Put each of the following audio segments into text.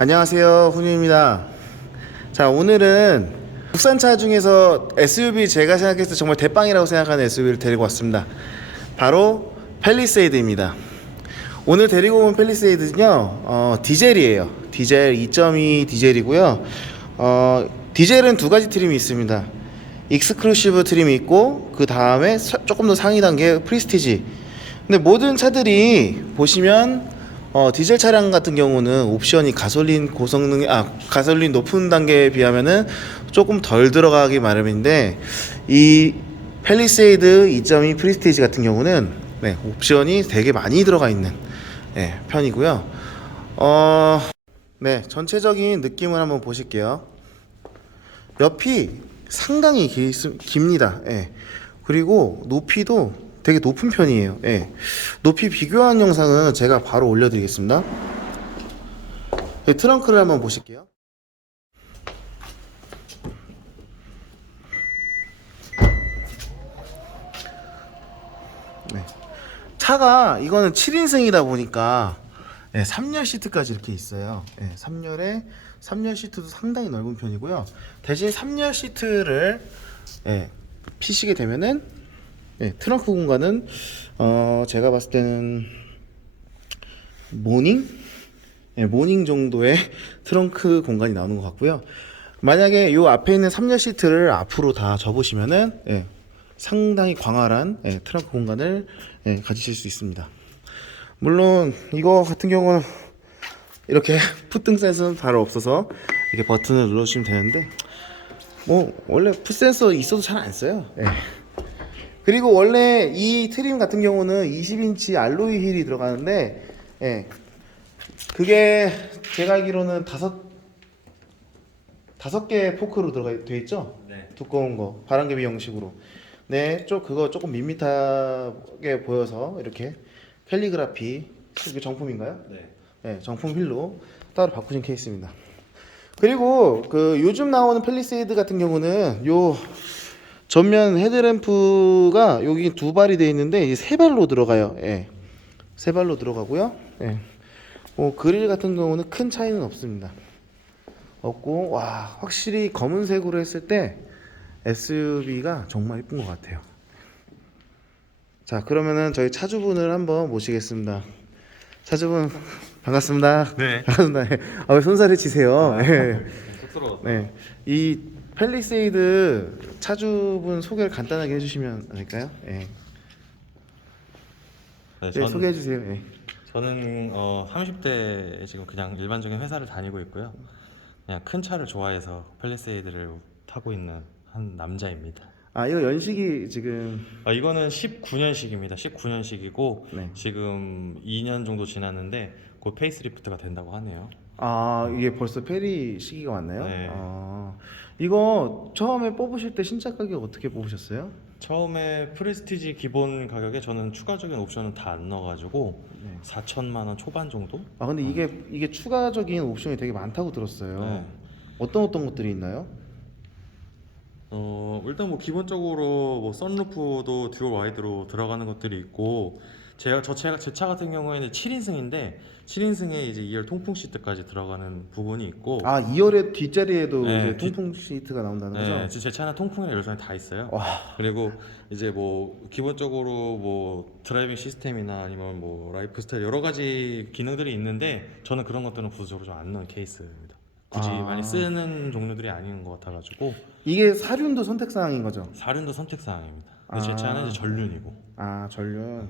안녕하세요 훈유입니다. 자 오늘은 국산차 중에서 SUV 제가 생각했을 때 정말 대빵이라고 생각하는 SUV를 데리고 왔습니다. 바로 펠리세이드입니다. 오늘 데리고 온 펠리세이드는요 어, 디젤이에요. 디젤 2.2 디젤이고요. 어, 디젤은 두 가지 트림이 있습니다. 익스클루시브 트림이 있고 그 다음에 조금 더 상위 단계 프리스티지. 근데 모든 차들이 보시면 어, 디젤 차량 같은 경우는 옵션이 가솔린 고성능 아 가솔린 높은 단계에 비하면은 조금 덜 들어가기 마련인데 이 펠리세이드 2.2 프리스티지 같은 경우는 네, 옵션이 되게 많이 들어가 있는 네, 편이고요. 어, 네, 전체적인 느낌을 한번 보실게요. 옆이 상당히 기, 깁니다. 예. 그리고 높이도 되게 높은 편이에요. 예. 높이 비교한 영상은 제가 바로 올려드리겠습니다. 예, 트렁크를 한번 보실게요. 네. 차가 이거는 7인승이다 보니까 예, 3열 시트까지 이렇게 있어요. 예, 3열에 3열 시트도 상당히 넓은 편이고요. 대신 3열 시트를 예, 피시게 되면은 예, 트렁크 공간은 어, 제가 봤을 때는 모닝 예, 모닝 정도의 트렁크 공간이 나오는 것 같고요. 만약에 요 앞에 있는 3열 시트를 앞으로 다 접으시면은 예, 상당히 광활한 예, 트렁크 공간을 예, 가지실 수 있습니다. 물론 이거 같은 경우는 이렇게 풋등 센서는 바로 없어서 이렇게 버튼을 눌러주시면 되는데 뭐 원래 풋 센서 있어도 잘 안 써요. 예. 그리고 원래 이 트림 같은 경우는 20인치 알로이 휠이 들어가는데 예. 그게 제가 알기로는 다섯 다섯 개 포크로 들어가 돼 있죠? 네. 두꺼운 거 바람개비 형식으로. 네, 좀 그거 조금 밋밋하게 보여서 이렇게 캘리그라피 이게 정품인가요? 네. 네, 정품 휠로 따로 바꾸신 케이스입니다. 그리고 그 요즘 나오는 펠리세이드 같은 경우는 요 전면 헤드램프가 여기 두 발이 되어 있는데 세 발로 들어가요. 예. 세 발로 들어가고요. 예. 뭐 그릴 같은 경우는 큰 차이는 없습니다. 없고 와 확실히 검은색으로 했을 때 SUV가 정말 이쁜 것 같아요. 자 그러면은 저희 차주분을 한번 모시겠습니다. 차주분 반갑습니다. 네. 반갑습니다. 예. 아, 왜 손살을 치세요? 예. 쑥스러워. 네. 이 펠리세이드 차주분 소개를 간단하게 해주시면 안 될까요? 예. 네, 네, 전, 소개해 주세요. 예. 저는 어, 30대 지금 그냥 일반적인 회사를 다니고 있고요. 그냥 큰 차를 좋아해서 펠리세이드를 타고 있는 한 남자입니다. 아 이거 연식이 지금 아, 이거는 19년식입니다. 19년식이고 네. 지금 2년 정도 지났는데 곧 페이스리프트가 된다고 하네요. 아 이게 벌써 페리 시기가 왔나요? 네. 아 이거 처음에 뽑으실 때 신차 가격 어떻게 뽑으셨어요? 처음에 프레스티지 기본 가격에 저는 추가적인 옵션은 다 안 넣어가지고 네. 4천만 원 초반 정도? 아 근데 이게 이게 추가적인 옵션이 되게 많다고 들었어요. 네. 어떤 어떤 것들이 있나요? 어 일단 뭐 기본적으로 뭐 썬루프도 듀얼 와이드로 들어가는 것들이 있고 제가 저 차가 제 차 같은 경우에는 7인승인데 7인승에 이제 2열 통풍 시트까지 들어가는 부분이 있고 아 2열의 뒷자리에도 네, 이제 뒷- 통풍 시트가 나온다는 네, 거죠? 제 차는 통풍이랑 열선이 다 있어요. 와. 그리고 이제 뭐 기본적으로 뭐 드라이빙 시스템이나 아니면 뭐 라이프 스타일 여러 가지 기능들이 있는데 저는 그런 것들은 부수적으로 좀 안 넣은 케이스입니다. 굳이 아. 많이 쓰는 종류들이 아닌 것 같아가지고 이게 사륜도 선택 사항인 거죠? 사륜도 선택 사항입니다. 근데 제 아. 차는 이제 전륜이고. 아 전륜.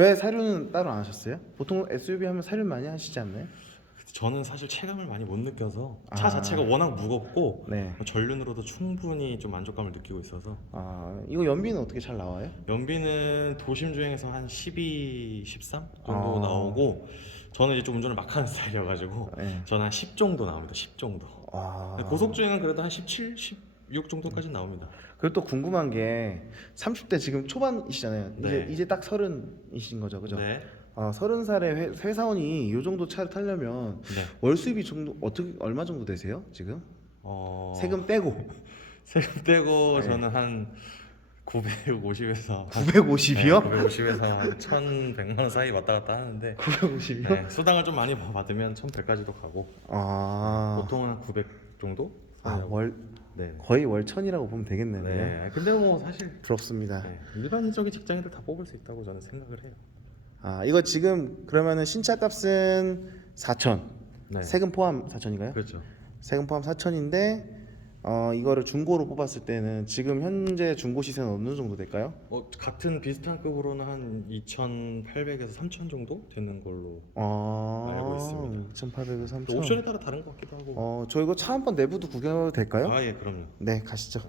왜 사륜은 따로 안 하셨어요? 보통 SUV 하면 사륜 많이 하시지 않나요? 저는 사실 체감을 많이 못 느껴서 차 아. 자체가 워낙 무겁고 네. 뭐 전륜으로도 충분히 좀 만족감을 느끼고 있어서 아 이거 연비는 어떻게 잘 나와요? 연비는 도심 주행에서 한 12, 13 정도 아. 나오고 저는 이제 좀 운전을 막 하는 스타일이어가지고 네. 저는 한 10 정도 나옵니다 10 정도 아. 고속 주행은 그래도 한 17, 16 정도까지 나옵니다 그리고 또 궁금한 게 30대 지금 초반이시잖아요. 이제 네. 이제 딱 서른이신 거죠, 그죠? 네, 아 서른 회, 회사원이 이 정도 차를 타려면 네. 월 수입이 정도 어떻게 얼마 정도 되세요 지금? 어... 세금 떼고. 세금 떼고 네. 저는 한 950에서 950이요? 950에서 한 1,100만 원 사이 왔다 갔다 하는데 950이요? 네, 수당을 좀 많이 받으면 1,100까지도 가고 아, 보통은 한 900 정도? 아, 월 네. 거의 월 천이라고 보면 되겠네요. 네. 근데 뭐 사실 부럽습니다. 네, 일반적인 직장인들 다 뽑을 수 있다고 저는 생각을 해요. 아, 이거 지금 그러면은 신차 값은 4천. 네. 세금 포함 4천인가요? 그렇죠. 세금 포함 4천인데 어, 이거를 중고로 뽑았을 때는 지금 현재 중고 시세는 어느 정도 될까요? 어, 같은 비슷한 급으로는 한 2,800에서 3,000 정도 되는 걸로. 어, 알고 있습니다. 2,800에서 3천. 옵션에 따라 다른 것 같기도 하고. 어, 저 이거 차 한번 내부도 구경해도 될까요? 아 예, 그럼요. 네, 가시죠.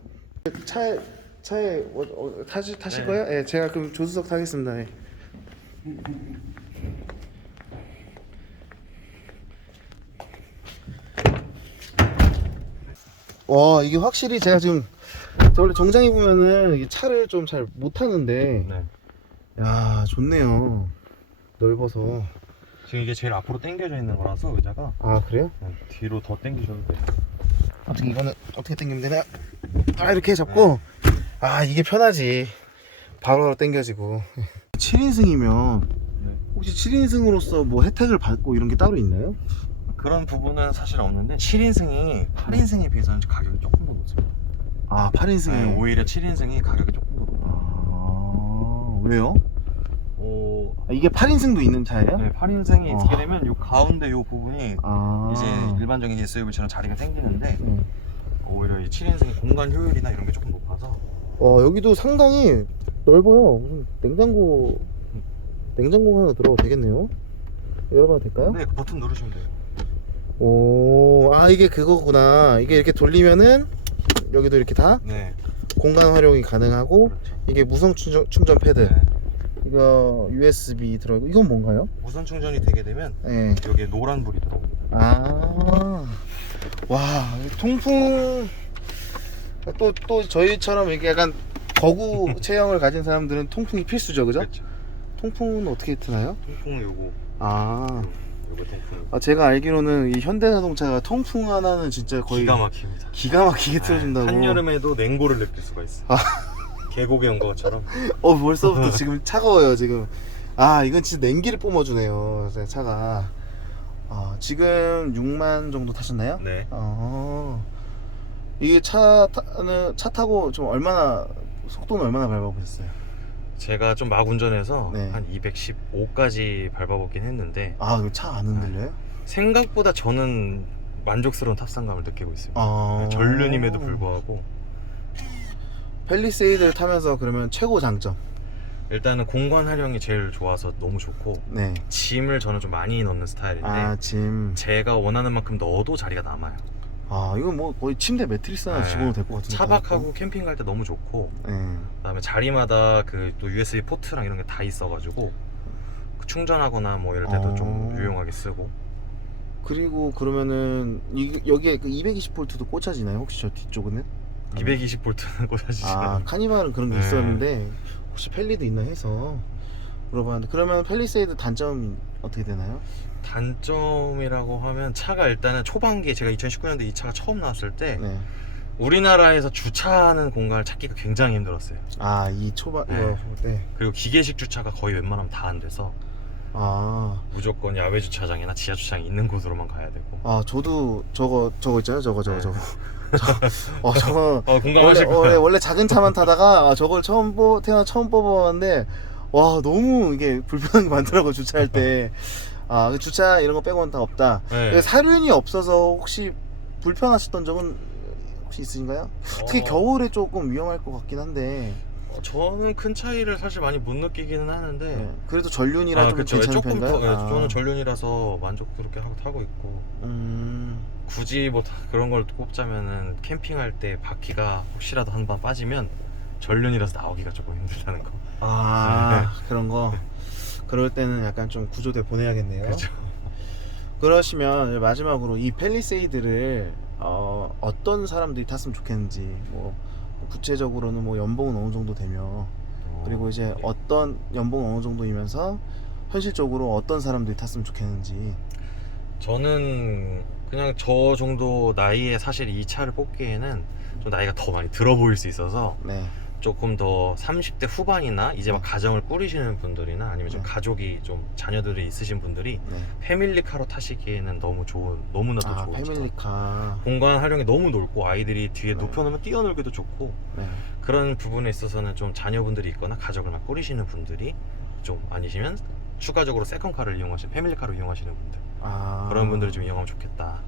차에 차에 어, 어, 타시, 타실 네. 거예요? 네, 제가 그럼 조수석 타겠습니다. 네. 와, 이게 확실히 제가 지금 저 원래 정장 입으면은 이 차를 좀 잘 못 타는데, 네. 야, 좋네요. 넓어서. 지금 이게 제일 앞으로 당겨져 있는 거라서 의자가 아, 그래요? 네, 뒤로 더 당기셔도 돼요. 어떻게 이거는 어떻게 당기면 되나요? 아 이렇게 잡고 아 이게 편하지 바로 바로 당겨지고 7인승이면 네. 혹시 7인승으로서 뭐 혜택을 받고 이런 게 따로 있나요? 그런 부분은 사실 없는데 7인승이 8인승에 비해서는 가격이 조금 더 높습니다. 아 8인승에 네, 오히려 7인승이 가격이 조금 더 높아요. 아 왜요? 오, 아, 이게 8인승도 있는 차예요? 네, 8인승이 어. 있게 되면 요 가운데 요 부분이 아 이제 일반적인 SUV처럼 자리가 생기는데 네. 오히려 이 7인승이 공간 효율이나 이런 게 조금 높아서 와 여기도 상당히 넓어요 무슨 냉장고 냉장고 하나 들어가도 되겠네요 열어봐도 될까요? 네, 그 버튼 누르시면 돼요. 오, 아 이게 그거구나. 이게 이렇게 돌리면은 여기도 이렇게 다 네, 공간 활용이 가능하고 그렇죠. 이게 무선 충전, 충전 패드. 네. 이거 USB 들어있고 이건 뭔가요? 무선 충전이 되게 되면 네. 여기에 노란 불이 들어옵니다. 아, 와 통풍 또 또 저희처럼 이렇게 약간 거구 체형을 가진 사람들은 통풍이 필수죠, 그죠? 그렇죠. 통풍은 어떻게 트나요? 통풍 요거, 아, 요거 통풍. 아, 제가 알기로는 이 현대자동차가 통풍 하나는 진짜 거의 기가 막힙니다. 기가 막히게 틀어준다고. 한 여름에도 냉고를 느낄 수가 있어. 아. 계곡에 온 것처럼. 어 벌써부터 지금 차가워요 지금 아 이건 진짜 냉기를 뿜어주네요 제 차가 아 지금 6만 정도 타셨나요? 네. 어 이게 차 타는 차 타고 좀 얼마나 속도는 얼마나 밟아보셨어요? 제가 좀 막 운전해서 네. 한 215까지 밟아보긴 했는데 아차안 흔들려요? 생각보다 저는 만족스러운 탑승감을 느끼고 있습니다. 아 전륜임에도 불구하고 펠리세이드를 타면서 그러면 최고 장점 일단은 공간 활용이 제일 좋아서 너무 좋고 네. 짐을 저는 좀 많이 넣는 스타일인데 아 짐 제가 원하는 만큼 넣어도 자리가 남아요. 아 이거 뭐 거의 침대 매트리스 하나 네. 집어넣어도 될 것 같은데 차박하고 캠핑 갈 때 너무 좋고 네. 그다음에 자리마다 그 또 USB 포트랑 이런 게 다 있어가지고 그 충전하거나 뭐 이럴 때도 좀 어. 유용하게 쓰고 그리고 그러면은 이, 여기에 그 220볼트도 꽂혀지나요? 혹시 저 뒤쪽은? 220볼트는 꽂아지시는 아 카니발은 그런 게 네. 있었는데 혹시 펠리도 있나 해서 물어봤는데 그러면 펠리세이드 단점 어떻게 되나요? 단점이라고 하면 차가 일단은 초반기에 제가 2019년도에 이 차가 처음 나왔을 때 네. 우리나라에서 주차하는 공간을 찾기가 굉장히 힘들었어요. 아 이 초반 네. 이거 네. 그리고 기계식 주차가 거의 웬만하면 다 안 돼서 아, 무조건 야외 주차장이나 지하 주차장이 있는 곳으로만 가야 되고. 아 저도 저거 저거 있잖아요 저거 저거 네. 저거 저, 어 저거 어 원래, 공감하실 원래 거예요. 원래 작은 차만 타다가 아, 저걸 처음 뽑 태어나 처음 뽑아봤는데 와 너무 이게 불편하게 만들어고 주차할 때아 그 주차 이런 거 빼고는 다 없다 네. 사륜이 없어서 혹시 불편하셨던 적은 혹시 있으신가요? 특히 어, 겨울에 조금 위험할 것 같긴 한데 어, 저는 큰 차이를 사실 많이 못 느끼기는 하는데. 네. 그래도 전륜이라 좀 그쵸. 괜찮은 조금 편인가요? 더, 예, 아. 저는 전륜이라서 만족스럽게 하고 타고 있고 음, 굳이 뭐 다- 그런 걸 꼽자면은 캠핑할 때 바퀴가 혹시라도 한 번 빠지면 전륜이라서 나오기가 조금 힘들다는 거. 아 네. 그런 거 그럴 때는 약간 좀 구조대 보내야겠네요. 그렇죠. 그러시면 마지막으로 이 펠리세이드를 어, 어떤 사람들이 탔으면 좋겠는지 뭐 구체적으로는 뭐 연봉은 어느 정도 되며 그리고 이제 네. 어떤 연봉 어느 정도이면서 현실적으로 어떤 사람들이 탔으면 좋겠는지 저는 그냥 저 정도 나이에 사실 이 차를 뽑기에는 좀 나이가 더 많이 들어 보일 수 있어서 네. 조금 더 30대 후반이나 이제 막 가정을 꾸리시는 분들이나 아니면 좀 네. 가족이 좀 자녀들이 있으신 분들이 네. 패밀리카로 타시기에는 너무 좋은 너무나도 아 좋은 차죠. 패밀리카. 공간 활용이 너무 넓고 아이들이 뒤에 네. 눕혀놓으면 뛰어놀기도 좋고 네. 그런 부분에 있어서는 좀 자녀분들이 있거나 가족을 막 꾸리시는 분들이 좀 아니시면 추가적으로 세컨카를 이용하시는 패밀리카로 이용하시는 분들 아 그런 분들이 좀 이용하면 좋겠다.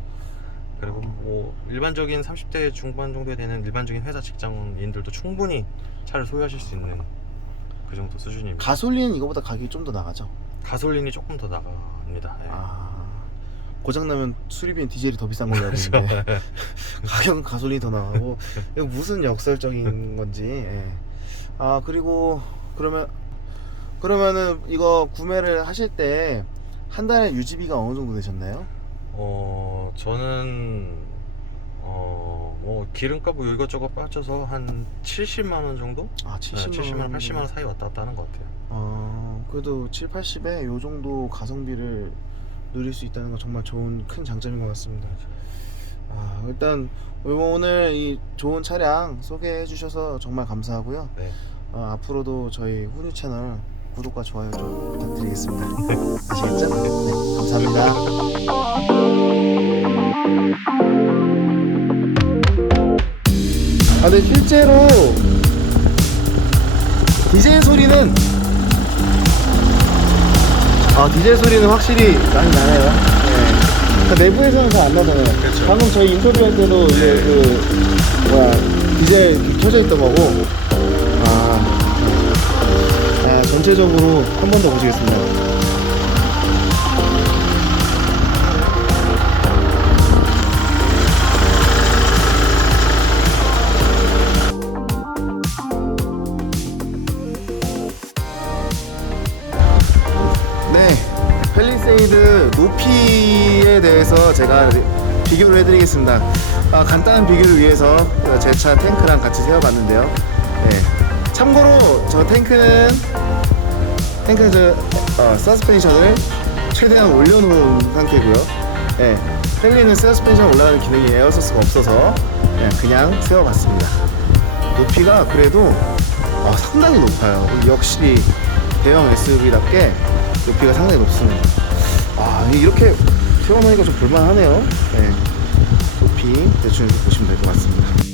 그리고 뭐 일반적인 30대 중반 정도 되는 일반적인 회사 직장인들도 충분히 차를 소유하실 수 있는 그 정도 수준입니다. 가솔린 이거보다 가격이 좀 더 나가죠. 가솔린이 조금 더 나갑니다. 예. 아 고장 나면 수리비는 디젤이 더 비싼 걸로 알고. 있는데 가격은 가솔린이 더 나가고 이거 무슨 역설적인 건지. 예. 아 그리고 그러면 그러면은 이거 구매를 하실 때 한 달에 유지비가 어느 정도 되셨나요? 어 저는 어 뭐 기름값 뭐 이것저것 빠져서 한 70만 원 정도? 아 70만, 네, 70만 원, 80만 원 사이 왔다 갔다 하는 것 같아요. 어 그래도 7, 80에 요 정도 가성비를 누릴 수 있다는 건 정말 좋은 큰 장점인 것 같습니다. 아 일단 오늘 이 좋은 차량 소개해 주셔서 정말 감사하고요. 네. 어, 앞으로도 저희 후뉴 채널 구독과 좋아요 좀 부탁드리겠습니다. 아시겠죠? 네, 감사합니다. 아, 근데 실제로 디젤 소리는 아 디젤 소리는 확실히 많이 나네요. 네. 그러니까 내부에서는 잘 안 나잖아요. 그렇죠. 방금 저희 인터뷰할 때도 이제 그 뭐야 디젤 켜져 있던 거고. 아, 자, 전체적으로 한 번 더 보시겠습니다. 높이에 대해서 제가 비교를 해드리겠습니다. 아, 간단한 비교를 위해서 제 차 탱크랑 같이 세워봤는데요. 네. 참고로 저 탱크는 탱크 저 어, 서스펜션을 최대한 올려놓은 상태고요. 네. 펠리는 서스펜션 올라가는 기능이 에어서스가 없어서 그냥, 그냥 세워봤습니다. 높이가 그래도 어, 상당히 높아요. 역시 대형 SUV답게 높이가 상당히 높습니다. 아 이렇게 세워놓으니까 좀 볼만하네요. 네. 높이 대충 이렇게 보시면 될 것 같습니다.